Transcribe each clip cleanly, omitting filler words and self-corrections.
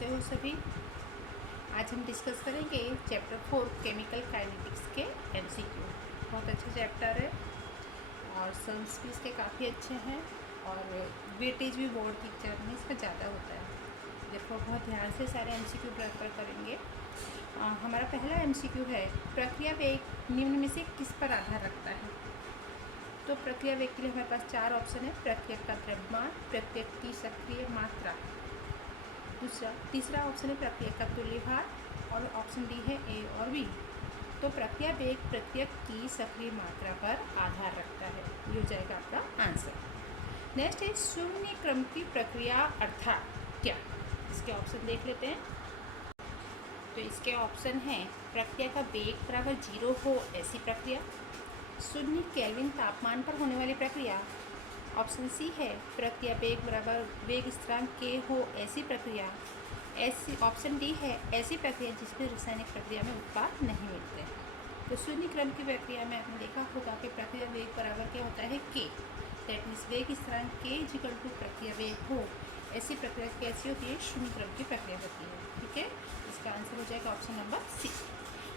कैसे हो सभी। आज हम डिस्कस करेंगे चैप्टर 4 केमिकल काइनेटिक्स के एमसीक्यू। बहुत अच्छा चैप्टर है और सम्स भी इसके काफ़ी अच्छे हैं और वेटेज भी बोर्ड की एग्जाम में इसका ज़्यादा होता है। देखो बहुत ध्यान से सारे एमसीक्यू प्रिपेयर करेंगे। हमारा पहला एमसीक्यू है, प्रक्रिया वेग निम्न में से किस पर आधार रखता है। तो प्रक्रिया वेग के लिए हमारे पास 4 ऑप्शन है, प्रक्रिया का द्रव्यमान, प्रक्रिया की सक्रिय मात्रा, तीसरा ऑप्शन है प्रक्रिया का तुल्य भार और ऑप्शन डी है ए और बी। तो प्रक्रिया वेग प्रक्रिया की सक्रिय मात्रा पर आधार रखता है, ये हो जाएगा आपका आंसर। नेक्स्ट है शून्य क्रम की प्रक्रिया अर्थात क्या। इसके ऑप्शन देख लेते हैं। तो इसके ऑप्शन हैं, प्रक्रिया का वेग बराबर 0 हो ऐसी प्रक्रिया, शून्य केल्विन तापमान पर होने वाली प्रक्रिया, ऑप्शन सी है प्रक्रिया वेग बराबर वेग स्थिरांक के हो ऐसी प्रक्रिया, ऐसी ऑप्शन डी है ऐसी प्रक्रिया जिसमें रासायनिक प्रक्रिया में उत्पाद नहीं मिलते। तो शून्य क्रम की प्रक्रिया में आपने देखा होगा कि प्रक्रिया वेग बराबर क्या होता है के, दैट मीन्स वेग स्थिरांक के इक्वल टू प्रक्रिया वेग हो ऐसी प्रक्रिया कैसी होती है, शून्य क्रम की प्रक्रिया होती है। ठीक है, इसका आंसर हो जाएगा ऑप्शन नंबर सी।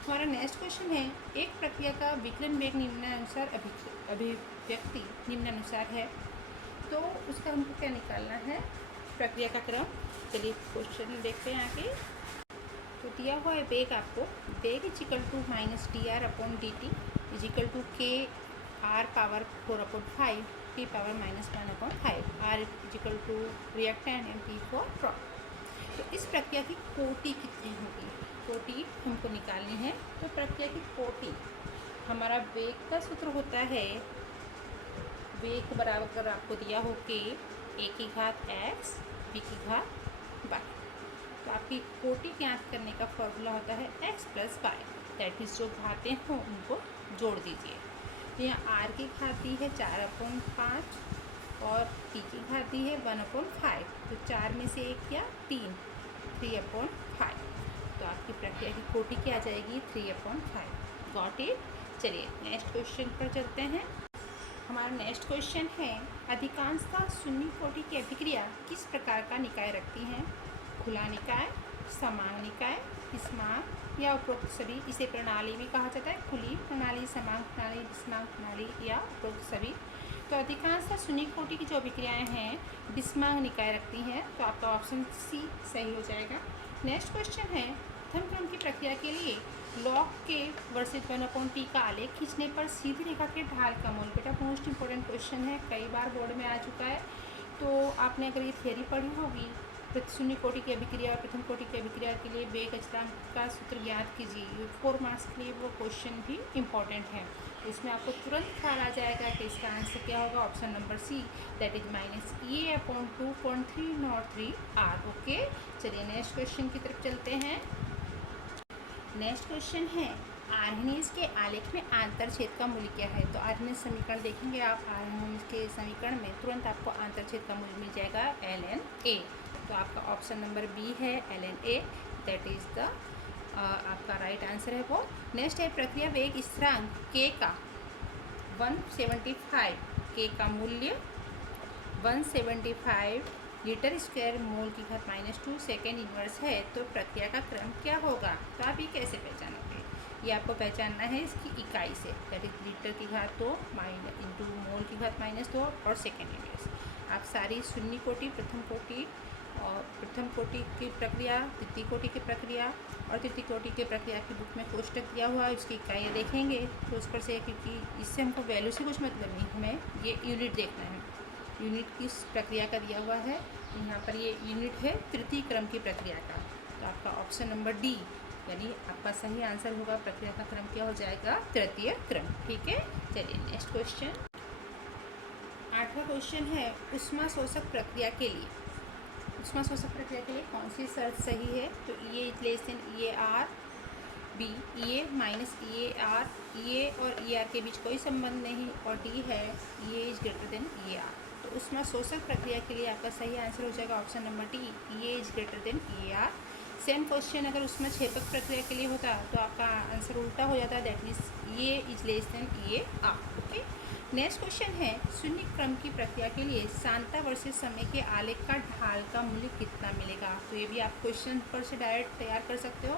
हमारा नेक्स्ट क्वेश्चन है, एक प्रक्रिया का विकलन वेग निम्नानुसार अभिव्यक्ति निम्नानुसार है, तो उसका हमको क्या निकालना है, प्रक्रिया का क्रम। चलिए क्वेश्चन देखते हैं आगे। तो दिया हुआ है वेग आपको, वेग is equal to minus d r upon d t is equal to k r power 4/5 t power -1/5, r is equal to reactant and t for product. तो इस प्रक्रिया की कोटि कितनी होगी, कोटि हमको निकालनी है। तो प्रक्रिया की कोटि, हमारा वेग का सूत्र होता है, वेग बराबर अगर आपको दिया हो कि ए की घात एक्स बी की घात वाई, तो आपकी कोटि ज्ञात करने का फॉर्मूला होता है x plus y, that means जो घातें हों उनको जोड़ दीजिए। तो यहाँ आर की घात दी है 4/5 और टी की घात दी है 1/5, तो 4 में से एक क्या 3/5, तो आपकी प्रक्रिया की कोटि क्या आ जाएगी 3/5। Got it. चलिए नेक्स्ट क्वेश्चन पर चलते हैं। हमारा नेक्स्ट क्वेश्चन है, अधिकांशतः शून्य कोटि की अभिक्रिया किस प्रकार का निकाय रखती हैं, खुला निकाय, समांग निकाय, स्मांग या उपरोक्त सभी। इसे प्रणाली भी कहा जाता है, खुली प्रणाली, समांग प्रणाली, स्मांग प्रणाली या उपरोक्त सभी। तो अधिकांशतः शून्य कोटि की जो अभिक्रियाएं हैं विस्मांग निकाय रखती हैं, तो आपका ऑप्शन सी सही हो जाएगा। नेक्स्ट क्वेश्चन है, प्रथम क्रम की प्रक्रिया के लिए लॉग के वर्सेज 1/t का आलेख खींचने पर सीधी रेखा के ढाल का मूल। बेटा मोस्ट इंपॉर्टेंट क्वेश्चन है, कई बार बोर्ड में आ चुका है। तो आपने अगर ये थियरी पढ़ी होगी, शून्य कोटि की अभिक्रिया और प्रथम कोटि की अभिक्रिया के लिए वेग अचलांक का सूत्र याद कीजिए, ये 4 मार्क्स के लिए वो क्वेश्चन भी इम्पॉर्टेंट है। इसमें आपको तुरंत ख्याल आ जाएगा कि इसका आंसर क्या होगा, option number c, that is -EA/2.303 r. Okay, चलिए नेक्स्ट क्वेश्चन की तरफ चलते हैं। नेक्स्ट क्वेश्चन है, आर्हेनियस के आलेख में आंतरछेद का मूल्य क्या है। तो आर्हेनियस समीकरण देखेंगे आप, आर्हेनियस के समीकरण में तुरंत आपको आंतरछेद का मूल्य मिल जाएगा ln_A। तो आपका ऑप्शन नंबर बी है ln_A, दैट इज द आपका राइट आंसर है वो। नेक्स्ट है, प्रक्रिया वेग स्थिरांक k का 175, k का मूल्य 175 लीटर स्क्वायर मोल की घात -2 सेकेंड इनवर्स है, तो प्रक्रिया का क्रम क्या होगा। तो आप ये कैसे पहचानोगे, ये आपको पहचानना है इसकी इकाई से, दैट इज लीटर की घात 2 इंटू मोल की घात -2 और सेकेंड इनवर्स। आप सारी शून्य कोटि, प्रथम कोटि और प्रथम कोटि की प्रक्रिया, द्वितीय कोटि की प्रक्रिया और तृतीय कोटि की प्रक्रिया की बुक में कोष्टक दिया हुआ है, उसकी इकाइयाँ देखेंगे तो उस पर से, क्योंकि इससे हमको वैल्यू से कुछ मतलब नहीं, हमें ये यूनिट देखना है, यूनिट किस प्रक्रिया का दिया हुआ है। यहाँ पर ये यूनिट है तृतीय क्रम की प्रक्रिया का, तो आपका ऑप्शन नंबर डी यानी आपका सही आंसर होगा, प्रक्रिया का क्रम क्या हो जाएगा, तृतीय क्रम। ठीक है, चलिए नेक्स्ट क्वेश्चन। 8वां क्वेश्चन है, ऊष्मा शोषक प्रक्रिया के लिए, ऊष्मा शोषक प्रक्रिया के लिए कौन सी शर्त सही है। तो E > B EA - EAR, EA और ER के बीच कोई संबंध नहीं, और डी है EA > EAR। तो ऊष्मा शोषक प्रक्रिया के लिए आपका सही आंसर हो जाएगा option number D, EA > EAR। Same question अगर ऊष्मा क्षेपक प्रक्रिया के लिए होता तो आपका आंसर उल्टा हो जाता, that means EA > EAR। Okay, next question है शून्य क्रम की प्रक्रिया के लिए शांतावर्षीय समय के आलेख का ढाल का मूल्य कितना मिलेगा। तो ये भी आप क्वेश्चन पर से डायरेक्ट तैयार कर सकते हो।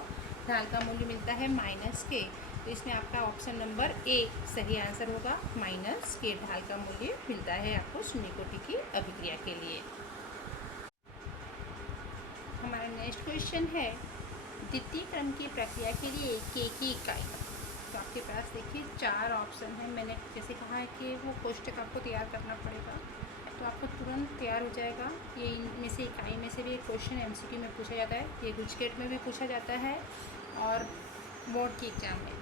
ढाल का मूल्य मिलता है -k, तो इसमें आपका ऑप्शन नंबर ए सही आंसर होगा। -k ढाल का मूल्य मिलता है आपको शून्य कोटि की अभिक्रिया के लिए। हमारा नेक्स्ट क्वेश्चन है द्वितीय क्रम की प्रक्रिया के लिए k की इकाई। तो आपके पास देखिए 4 ऑप्शन है। मैंने जैसे कहा है कि वो कोष्टक आपको तैयार करना पड़ेगा, तो आपको तुरंत तैयार हो जाएगा। ये इनमें से इकाई में से भी एक क्वेश्चन MCQ में पूछा जाता है, ये गुजकेट में भी पूछा जाता है और बोर्ड की एग्जाम में।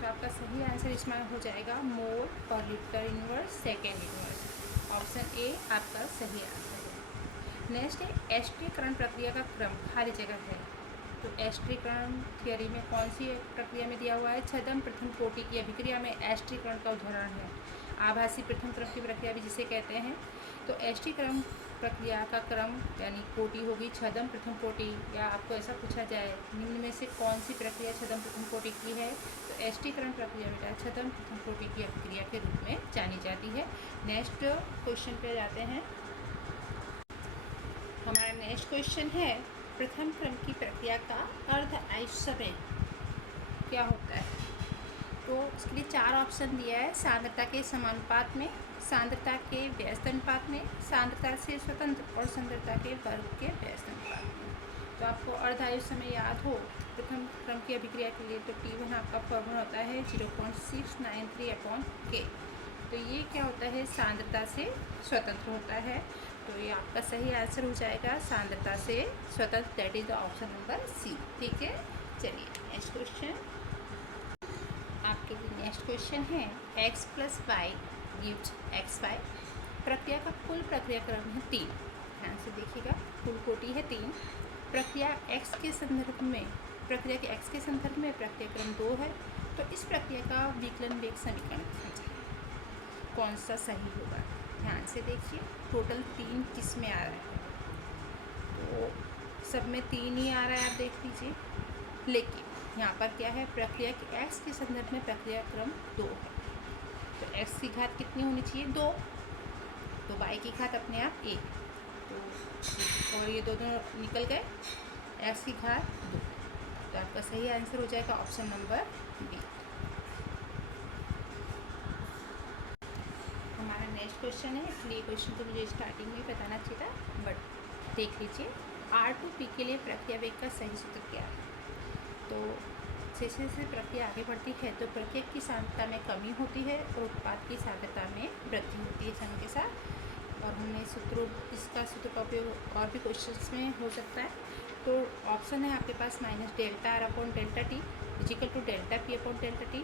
तो आपका सही आंसर इसमें हो जाएगा मोल पर litre inverse second inverse. Option A आपका सही आंसर है। नेक्स्ट है एस्ट्रीकरण प्रक्रिया का क्रम खाली जगह है। तो एस्ट्रीकरण थियरी में कौन सी प्रक्रिया में दिया हुआ है। छद्म प्रथम कोटि की अभिक्रिया में एस्ट्रीकरण का उदाहरण है। आभासी प्रथम क्रम की प्रक्रिया भी जिसे कहते हैं। तो एस्ट्रीकरण प्रक्रिया का क्रम यानी कोटि होगी छद्म प्रथम कोटि, या आपको ऐसा पूछा जाए निम्न में से कौन सी प्रक्रिया छद्म प्रथम कोटि की है, तो एस्ट्रीकरण प्रक्रिया बेटा छद्म प्रथम कोटि की अभिक्रिया के रूप में जानी जाती है। नेक्स्ट क्वेश्चन पे जाते हैं। हमारा नेक्स्ट क्वेश्चन है प्रथम क्रम की प्रक्रिया का अर्ध आयुष्य समय क्या होता है। तो इसके लिए 4 ऑप्शन दिया है। सांद्रता के समानुपात में, सांद्रता के व्यस्त अनुपात में, सांद्रता से स्वतंत्र और सांद्रता के वर्ग के व्यस्त अनुपात में। तो आपको अर्ध आयुष्य समय याद हो प्रथम क्रम की अभिक्रिया के लिए, तो T1 आपका फॉर्मूला होता है 0.693/K। तो ये क्या होता है, सांद्रता से स्वतंत्र होता है। तो ये आपका सही आंसर हो जाएगा सांद्रता से स्वतंत्र, that is the option number c. ठीक है, चलिए नेक्स्ट क्वेश्चन आपके लिए। नेक्स्ट क्वेश्चन है x + y गिव्स xy। प्रक्रिया का कुल प्रक्रिया क्रम है 3। ध्यान से देखिएगा, कुल कोटि है 3। प्रक्रिया x के संदर्भ में, प्रक्रिया के x के संदर्भ में प्रक्रिया क्रम 2 है। तो इस प्रक्रिया का विकलन वेग समीकरण कौन सा सही होगा। ध्यान से देखिए, टोटल 3 किस में आ रहा है, तो सब में 3 ही आ रहा है, आप देख लीजिए। लेकिन यहाँ पर क्या है, प्रक्रिया के x के संदर्भ में प्रक्रिया क्रम 2 है। तो x की घात कितनी होनी चाहिए, 2। तो y की घात अपने आप 1। तो और ये दोनों निकल गए, x की घात 2। तो आपका सही आंसर हो जाएगा ऑप्शन नंबर बी। हमारा नेक्स्ट क्वेश्चन है, इसलिए क्वेश्चन तो मुझे स्टार्टिंग में ही बताना चाहिए था, बट देख लीजिए। R2P के लिए प्रक्रिया वेग का सही सूत्र क्या है। तो जैसे जैसे प्रक्रिया आगे बढ़ती है तो प्रक्रिया की सांद्रता में कमी होती है और उत्पाद की सांद्रता में वृद्धि होती है समय के साथ। और हमने इसका सूत्र का उपयोग और भी क्वेश्चंस में हो सकता है। तो ऑप्शन है आपके पास -ΔR/ΔT = ΔP/ΔT,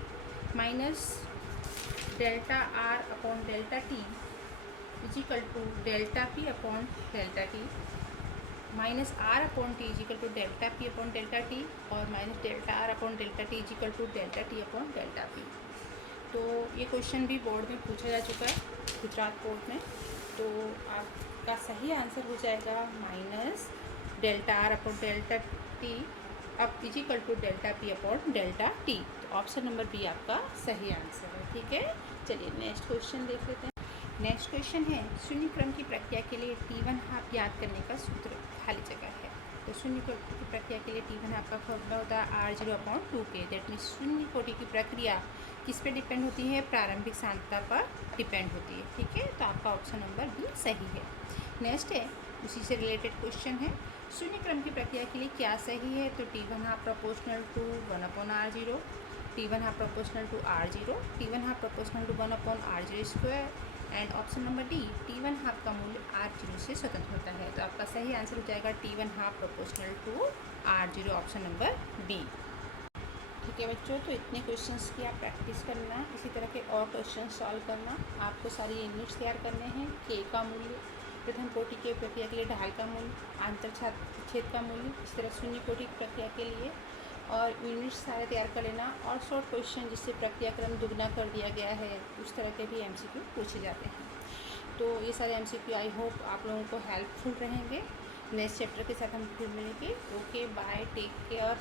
minus ΔR/ΔT = ΔP/ΔT, minus R/T =ΔP/ΔT और माइनस ΔR/ΔT =ΔT/ΔP। तो ये क्वेश्चन भी बोर्ड में पूछा जा चुका है, गुजरात बोर्ड में। तो आपका सही आंसर हो जाएगा माइनस ΔR/ΔT अब =ΔP/ΔT। तो ऑप्शन नंबर बी आपका सही आंसर है। ठीक है, चलिए नेक्स्ट क्वेश्चन देख लेते हैं। नेक्स्ट क्वेश्चन है शून्य क्रम की प्रक्रिया के लिए T1 हाफ याद करने का सूत्र खाली जगह है। तो शून्य कोटि की प्रक्रिया के लिए T1 आपका फॉर्मूला होता है R0/2K। दैट मीन्स शून्य कोटि की प्रक्रिया किस पे डिपेंड होती है, प्रारंभिक सांद्रता पर डिपेंड होती है। ठीक है, तो आपका ऑप्शन नंबर बी सही है। नेक्स्ट है उसी से रिलेटेड क्वेश्चन है, शून्य क्रम की प्रक्रिया के लिए क्या सही है। तो T1 half proportional to 1/R0, T1 half proportional to R0, T1 half proportional to 1/R0²। And option number d, T1 half का मूल्य R0 से स्वतंत्र होता है। तो आपका सही आंसर हो जाएगा T1 half proportional to R0, option number b. ठीक है बच्चों, तो इतने क्वेश्चंस की आप प्रैक्टिस करना, इसी तरह के और क्वेश्चन सॉल्व करना। आपको सारी यूनिट्स तैयार करने हैं। K का मूल्य, प्रथम कोटि के प्रक्रिया के लिए ढाल का मूल्य, आंतर छेद का मूल्य, इस तरह शून्य कोटि की प्रक्रिया के लिए, और यूनिट्स सारे तैयार कर लेना। और शॉर्ट क्वेश्चन जिससे प्रक्रिया क्रम दुगना कर दिया गया है, उस तरह के भी MCQ पूछे जाते हैं। तो ये सारे MCQ आई होप आप लोगों को हेल्पफुल रहेंगे। नेक्स्ट चैप्टर के साथ हम फिर मिलेंगे। Okay, bye, take care.